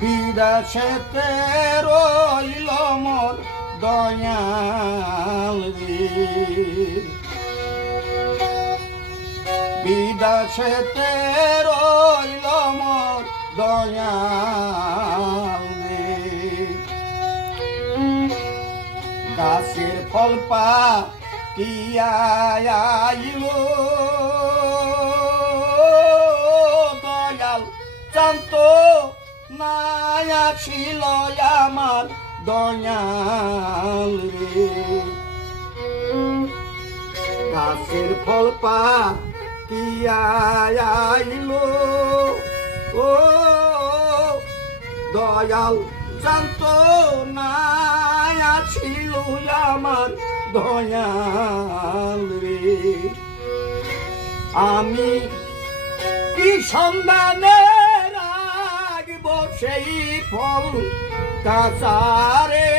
বিদেশেতে রইল মোর দয়াল রে, বিদেশেতে রইল মোর দয়াল রে। গাছের ফল পাকিয়া আইল দয়াল জানতো না আসিল আমার দয়াল রে। গাছের ফল পাকিয়া আইল ও দয়াল জানতো না আসিল আমার দয়াল রে। আমি কি সন্ধানে রাখব সেই ফল কাছারে,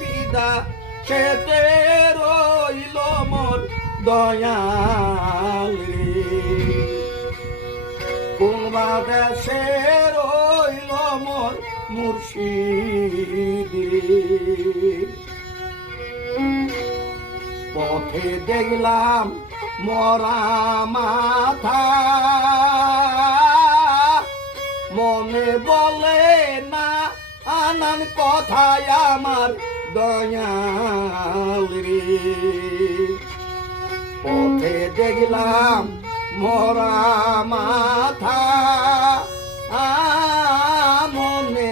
বিদেশেতে রইল মোর দয়াল রে। কোন দেশে রইল মোর মুর্শিদ রে। পথে দেখলাম মরা মাথা, মনে বলে না আনান কথায় আমার দয়াল রে। পথে দেখলাম মরা মাথা, মনে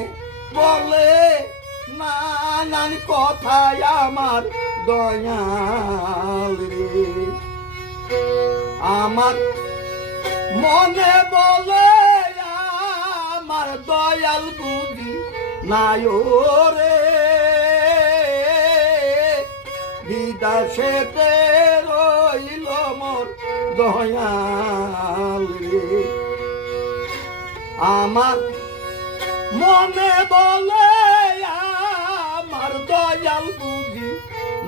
বলে নানান কথায় আমার দয়াল রে। আমার মনে বলে আমার দয়াল বুঝি নাই রে, বিদেশেতে রইল মোর দয়াল রে। আমার মনে বলে আমার দয়াল বুঝি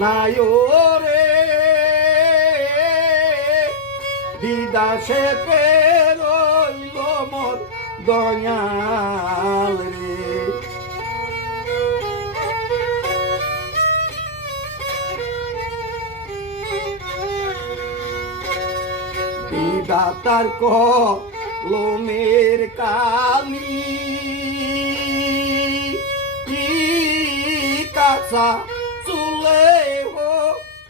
নাই রে, বিদেশেতে রইল মোর দয়াল রে। বিধাতার কলমের কালি কাঁচা চুলে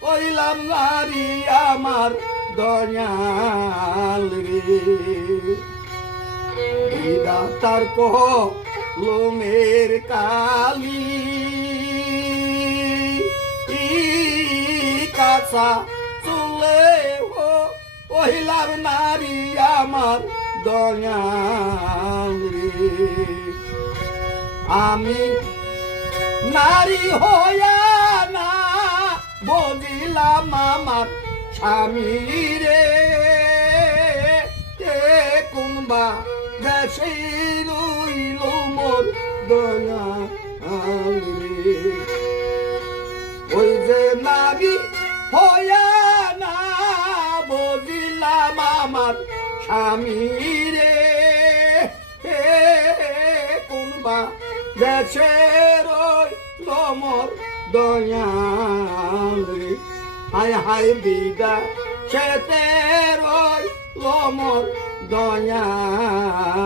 হইলাম নারী আমার দয়াল রে। বিধাতার কলমের কালি কাঁচা চুলে হইলাম নারী আমার দয়াল রে। আমি নারী হইয়া না বুঝিলাম আমার স্বামী রে, কোনবা দেশে রইল মোর দয়াল রে। ওই যে নারী হইয়া না বুঝিলাম আমার স্বামী রে, কোনবা দেশে রইল মোর দয়াল রে। হায় হায় বিদেশেতে রইল মোর দয়াল